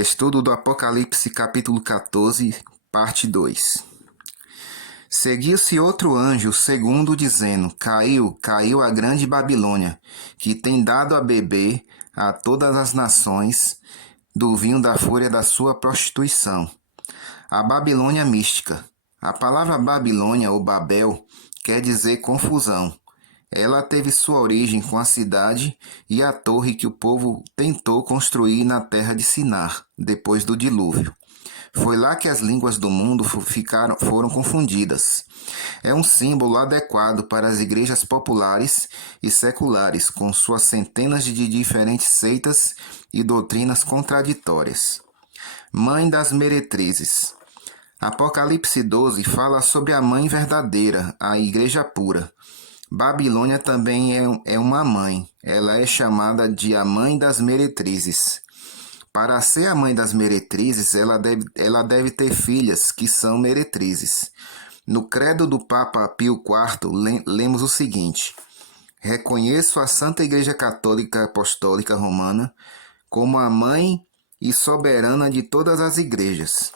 Estudo do Apocalipse, capítulo 14, parte 2. Seguiu-se outro anjo, segundo, dizendo: Caiu a grande Babilônia, que tem dado a beber a todas as nações do vinho da fúria da sua prostituição. A Babilônia mística. A palavra Babilônia ou Babel quer dizer confusão. Ela teve sua origem com a cidade e a torre que o povo tentou construir na terra de Sinar, depois do dilúvio. Foi lá que as línguas do mundo foram confundidas. É um símbolo adequado para as igrejas populares e seculares, com suas centenas de diferentes seitas e doutrinas contraditórias. Mãe das meretrizes. Apocalipse 12 fala sobre a mãe verdadeira, a igreja pura. Babilônia também é uma mãe. Ela é chamada de a mãe das meretrizes. Para ser a mãe das meretrizes, ela deve ter filhas que são meretrizes. No credo do Papa Pio IV, lemos o seguinte: reconheço a Santa Igreja Católica Apostólica Romana como a mãe e soberana de todas as igrejas.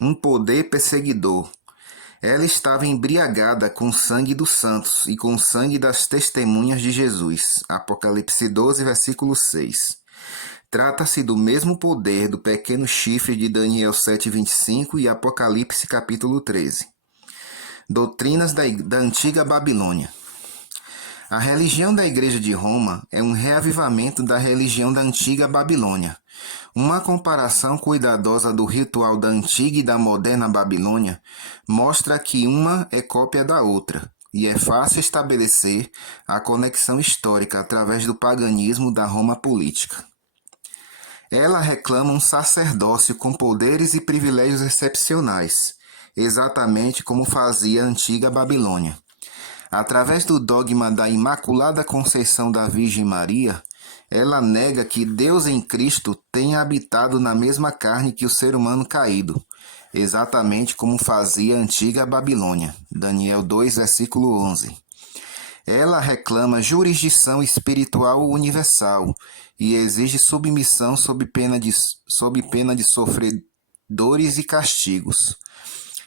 Um poder perseguidor. Ela estava embriagada com o sangue dos santos e com o sangue das testemunhas de Jesus. Apocalipse 12, versículo 6. Trata-se do mesmo poder do pequeno chifre de Daniel 7,25 e Apocalipse capítulo 13. Doutrinas da antiga Babilônia. A religião da Igreja de Roma é um reavivamento da religião da antiga Babilônia. Uma comparação cuidadosa do ritual da antiga e da moderna Babilônia mostra que uma é cópia da outra, e é fácil estabelecer a conexão histórica através do paganismo da Roma política. Ela reclama um sacerdócio com poderes e privilégios excepcionais, exatamente como fazia a antiga Babilônia. Através do dogma da Imaculada Conceição da Virgem Maria, ela nega que Deus em Cristo tenha habitado na mesma carne que o ser humano caído, exatamente como fazia a antiga Babilônia. Daniel 2, versículo 11. Ela reclama jurisdição espiritual universal e exige submissão sob pena de sofrer dores e castigos,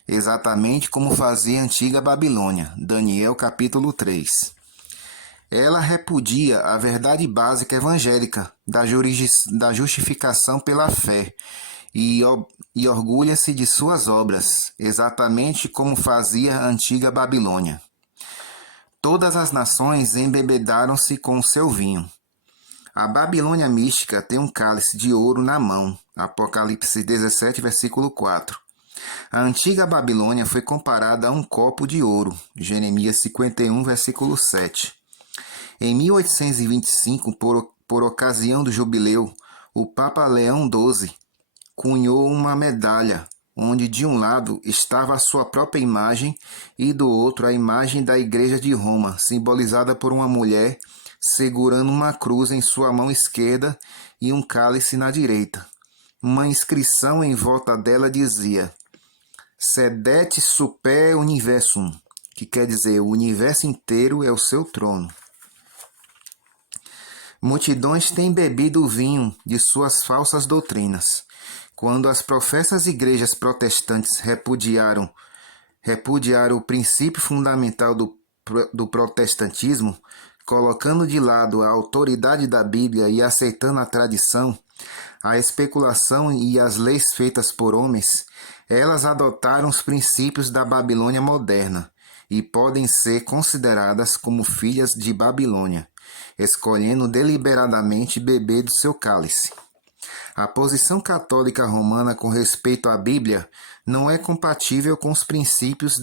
exatamente como fazia a antiga Babilônia. Daniel capítulo 3. Ela repudia a verdade básica evangélica da justificação pela fé e orgulha-se de suas obras, exatamente como fazia a antiga Babilônia. Todas as nações embebedaram-se com o seu vinho. A Babilônia mística tem um cálice de ouro na mão. Apocalipse 17, versículo 4. A antiga Babilônia foi comparada a um copo de ouro. Jeremias 51, versículo 7. Em 1825, por ocasião do jubileu, o Papa Leão XII cunhou uma medalha, onde de um lado estava a sua própria imagem e do outro a imagem da Igreja de Roma, simbolizada por uma mulher segurando uma cruz em sua mão esquerda e um cálice na direita. Uma inscrição em volta dela dizia: Sedete super universum, que quer dizer o universo inteiro é o seu trono. Multidões têm bebido o vinho de suas falsas doutrinas. Quando as professas igrejas protestantes repudiaram o princípio fundamental do protestantismo, colocando de lado a autoridade da Bíblia e aceitando a tradição, a especulação e as leis feitas por homens, elas adotaram os princípios da Babilônia moderna e podem ser consideradas como filhas de Babilônia, escolhendo deliberadamente beber do seu cálice. A posição católica romana com respeito à Bíblia não é compatível com os princípios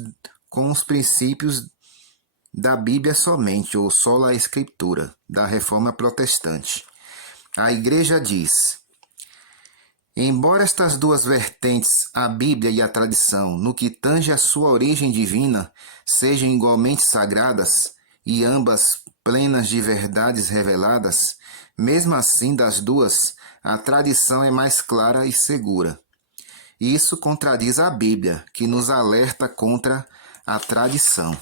da Bíblia somente, ou sola escritura, da Reforma Protestante. A Igreja diz: embora estas duas vertentes, a Bíblia e a tradição, no que tange a sua origem divina, sejam igualmente sagradas, e ambas plenas de verdades reveladas, mesmo assim das duas, a tradição é mais clara e segura. Isso contradiz a Bíblia, que nos alerta contra a tradição.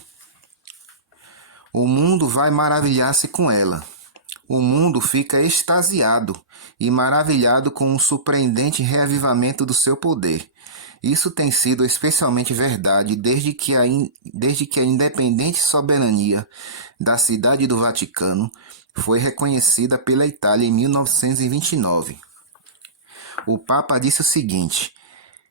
O mundo vai maravilhar-se com ela. o mundo fica extasiado e maravilhado com um surpreendente reavivamento do seu poder. Isso tem sido especialmente verdade desde que a independente soberania da Cidade do Vaticano foi reconhecida pela Itália em 1929. O Papa disse o seguinte: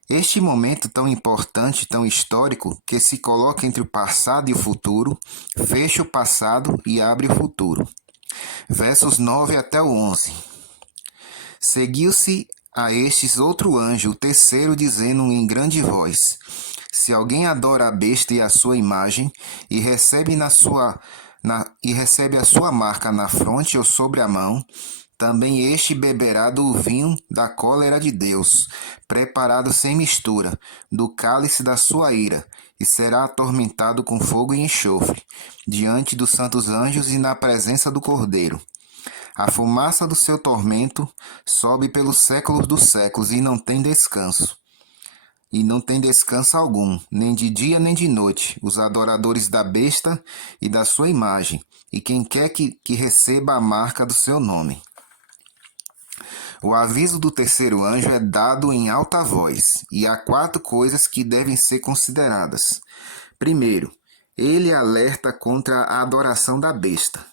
este momento tão importante, tão histórico, que se coloca entre o passado e o futuro, fecha o passado e abre o futuro. Versos 9 até o 11. Seguiu-se a estes outro anjo, o terceiro, dizendo em grande voz: se alguém adora a besta e a sua imagem, e recebe a sua marca na fronte ou sobre a mão, também este beberá do vinho da cólera de Deus, preparado sem mistura, do cálice da sua ira, e será atormentado com fogo e enxofre, diante dos santos anjos e na presença do Cordeiro. A fumaça do seu tormento sobe pelos séculos dos séculos e não tem descanso. E não tem descanso algum, nem de dia nem de noite, os adoradores da besta e da sua imagem, e quem quer que receba a marca do seu nome. O aviso do terceiro anjo é dado em alta voz, e há 4 coisas que devem ser consideradas. Primeiro, ele alerta contra a adoração da besta.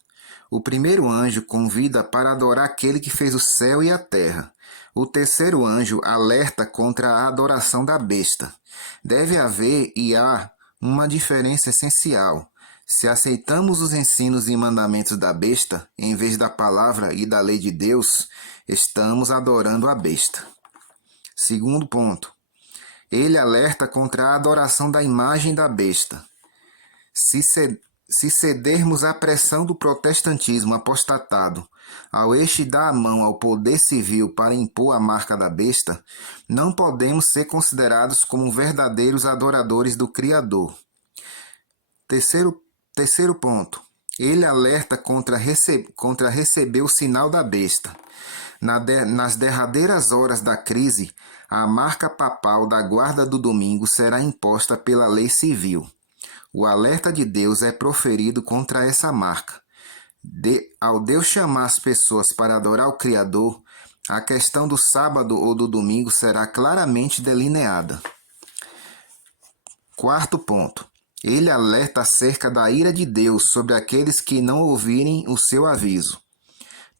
O primeiro anjo convida para adorar aquele que fez o céu e a terra. O terceiro anjo alerta contra a adoração da besta. Deve haver e há uma diferença essencial. Se aceitamos os ensinos e mandamentos da besta, em vez da palavra e da lei de Deus, estamos adorando a besta. Segundo ponto, ele alerta contra a adoração da imagem da besta. Se cedermos à pressão do protestantismo apostatado, ao este dar a mão ao poder civil para impor a marca da besta, não podemos ser considerados como verdadeiros adoradores do Criador. Terceiro ponto, ele alerta contra receber o sinal da besta. Nas derradeiras horas da crise, a marca papal da guarda do domingo será imposta pela lei civil. O alerta de Deus é proferido contra essa marca. Ao Deus chamar as pessoas para adorar o Criador, a questão do sábado ou do domingo será claramente delineada. Quarto ponto. Ele alerta acerca da ira de Deus sobre aqueles que não ouvirem o seu aviso.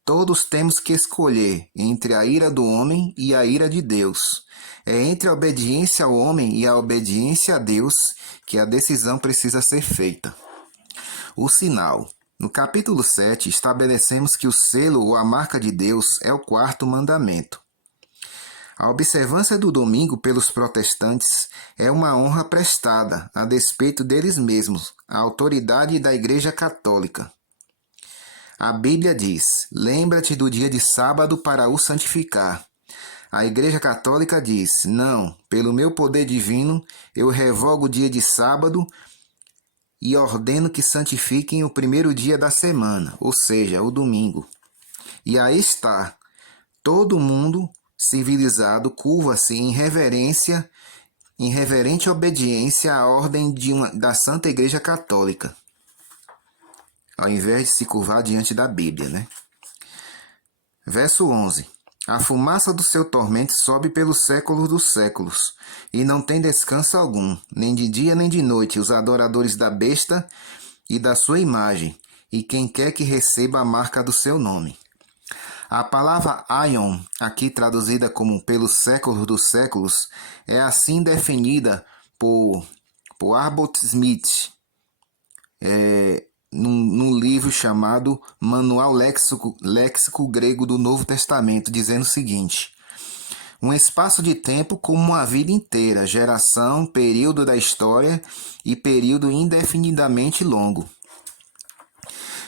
Todos temos que escolher entre a ira do homem e a ira de Deus. É entre a obediência ao homem e a obediência a Deus que a decisão precisa ser feita. O sinal. No capítulo 7, estabelecemos que o selo ou a marca de Deus é o 4º mandamento. A observância do domingo pelos protestantes é uma honra prestada, a despeito deles mesmos, à autoridade da Igreja Católica. A Bíblia diz: lembra-te do dia de sábado para o santificar. A Igreja Católica diz: não, pelo meu poder divino, eu revogo o dia de sábado e ordeno que santifiquem o primeiro dia da semana, ou seja, o domingo. E aí está, todo mundo civilizado curva-se em reverente obediência à ordem da Santa Igreja Católica, ao invés de se curvar diante da Bíblia, né? Verso 11. A fumaça do seu tormento sobe pelos séculos dos séculos, e não tem descanso algum, nem de dia nem de noite, os adoradores da besta e da sua imagem, e quem quer que receba a marca do seu nome. A palavra aion, aqui traduzida como pelos séculos dos séculos, é assim definida por Arbot Smith, num livro chamado Manual Léxico Grego do Novo Testamento, dizendo o seguinte: um espaço de tempo como uma vida inteira, geração, período da história e período indefinidamente longo.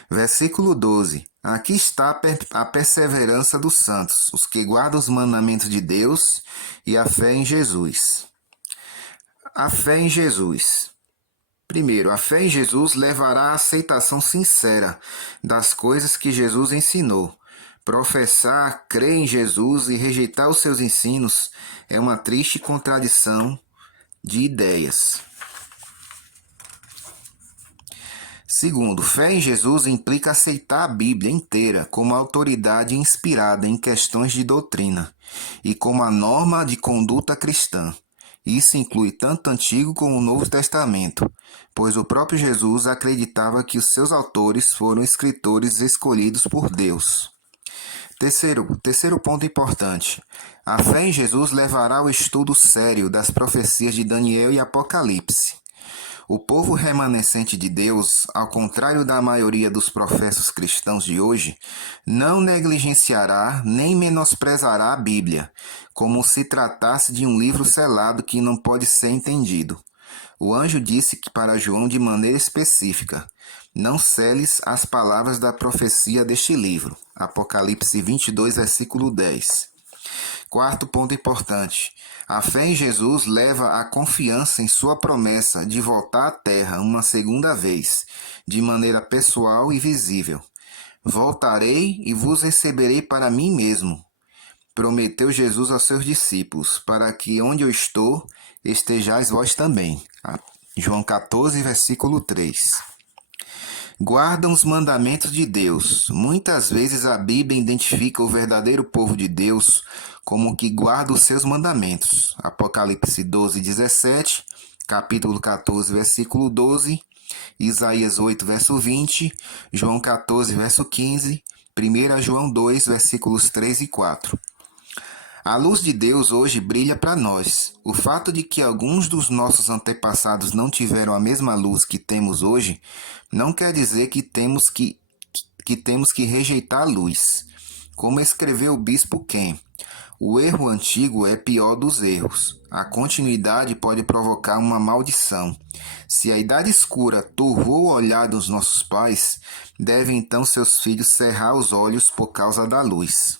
Versículo 12. Aqui está a perseverança dos santos, os que guardam os mandamentos de Deus e a fé em Jesus. A fé em Jesus. Primeiro, a fé em Jesus levará à aceitação sincera das coisas que Jesus ensinou. Professar, crer em Jesus e rejeitar os seus ensinos é uma triste contradição de ideias. Segundo, fé em Jesus implica aceitar a Bíblia inteira como autoridade inspirada em questões de doutrina e como a norma de conduta cristã. Isso inclui tanto o Antigo como o Novo Testamento, pois o próprio Jesus acreditava que os seus autores foram escritores escolhidos por Deus. Terceiro ponto importante. A fé em Jesus levará ao estudo sério das profecias de Daniel e Apocalipse. O povo remanescente de Deus, ao contrário da maioria dos professos cristãos de hoje, não negligenciará nem menosprezará a Bíblia, como se tratasse de um livro selado que não pode ser entendido. O anjo disse que para João de maneira específica: não seles as palavras da profecia deste livro. Apocalipse 22, versículo 10. Quarto ponto importante. A fé em Jesus leva à confiança em sua promessa de voltar à terra uma segunda vez, de maneira pessoal e visível. Voltarei e vos receberei para mim mesmo, prometeu Jesus aos seus discípulos, para que onde eu estou, estejais vós também. João 14, versículo 3. Guardam os mandamentos de Deus. Muitas vezes a Bíblia identifica o verdadeiro povo de Deus como que guarda os seus mandamentos. Apocalipse 12, 17, capítulo 14, versículo 12, Isaías 8, verso 20, João 14, verso 15, 1 João 2, versículos 3 e 4. A luz de Deus hoje brilha para nós. O fato de que alguns dos nossos antepassados não tiveram a mesma luz que temos hoje não quer dizer que temos que rejeitar a luz. Como escreveu o bispo Ken, o erro antigo é pior dos erros. A continuidade pode provocar uma maldição. Se a idade escura turvou o olhar dos nossos pais, devem então seus filhos cerrar os olhos por causa da luz.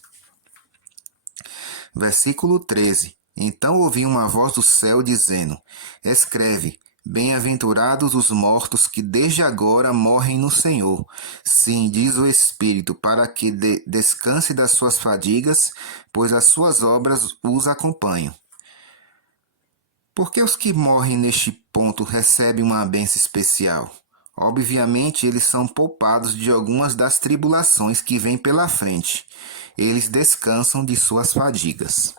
Versículo 13. Então ouvi uma voz do céu dizendo: escreve, bem-aventurados os mortos que desde agora morrem no Senhor. Sim, diz o Espírito, para que descanse das suas fadigas, pois as suas obras os acompanham. Por que os que morrem neste ponto recebem uma bênção especial? Obviamente, eles são poupados de algumas das tribulações que vêm pela frente. Eles descansam de suas fadigas.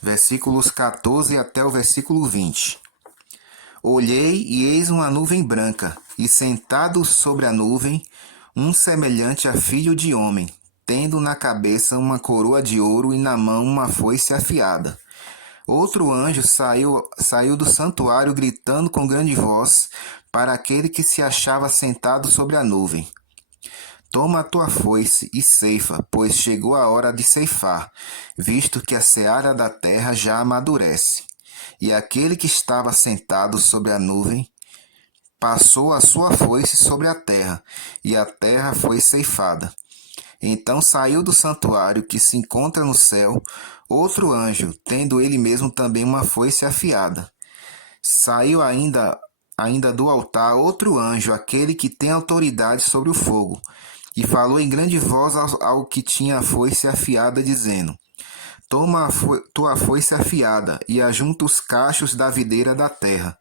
Versículos 14 até o versículo 20. Olhei e eis uma nuvem branca, e sentado sobre a nuvem, um semelhante a filho de homem, tendo na cabeça uma coroa de ouro e na mão uma foice afiada. Outro anjo saiu do santuário gritando com grande voz para aquele que se achava sentado sobre a nuvem: toma a tua foice e ceifa, pois chegou a hora de ceifar, visto que a seara da terra já amadurece. E aquele que estava sentado sobre a nuvem passou a sua foice sobre a terra, e a terra foi ceifada. Então saiu do santuário que se encontra no céu outro anjo, tendo ele mesmo também uma foice afiada. Saiu ainda do altar outro anjo, aquele que tem autoridade sobre o fogo, e falou em grande voz ao que tinha a foice afiada, dizendo: toma tua foice afiada, e ajunta os cachos da videira da terra,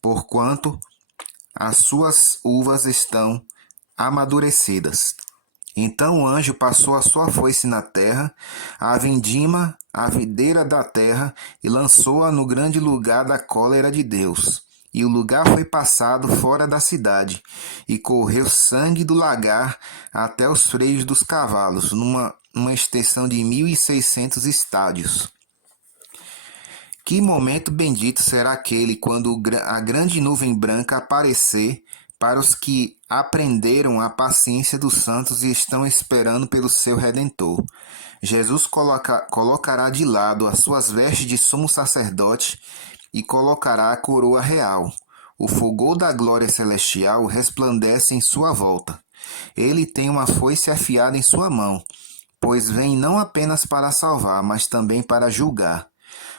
porquanto as suas uvas estão amadurecidas. Então o anjo passou a sua foice na terra, a vindima, a videira da terra, e lançou-a no grande lugar da cólera de Deus. E o lugar foi passado fora da cidade, e correu sangue do lagar até os freios dos cavalos, numa extensão de 1.600 estádios. Que momento bendito será aquele quando a grande nuvem branca aparecer para os que aprenderam a paciência dos santos e estão esperando pelo seu Redentor. Jesus colocará de lado as suas vestes de sumo sacerdote e colocará a coroa real. O fulgor da glória celestial resplandece em sua volta. Ele tem uma foice afiada em sua mão, pois vem não apenas para salvar, mas também para julgar.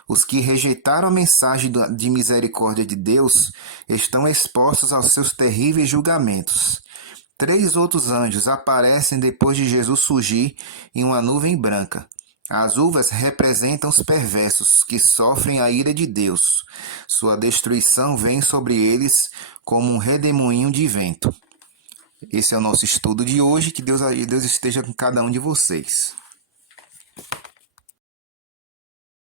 Os que rejeitaram a mensagem de misericórdia de Deus estão expostos aos seus terríveis julgamentos. 3 outros anjos aparecem depois de Jesus surgir em uma nuvem branca. As uvas representam os perversos, que sofrem a ira de Deus. Sua destruição vem sobre eles como um redemoinho de vento. Esse é o nosso estudo de hoje. Que Deus esteja com cada um de vocês.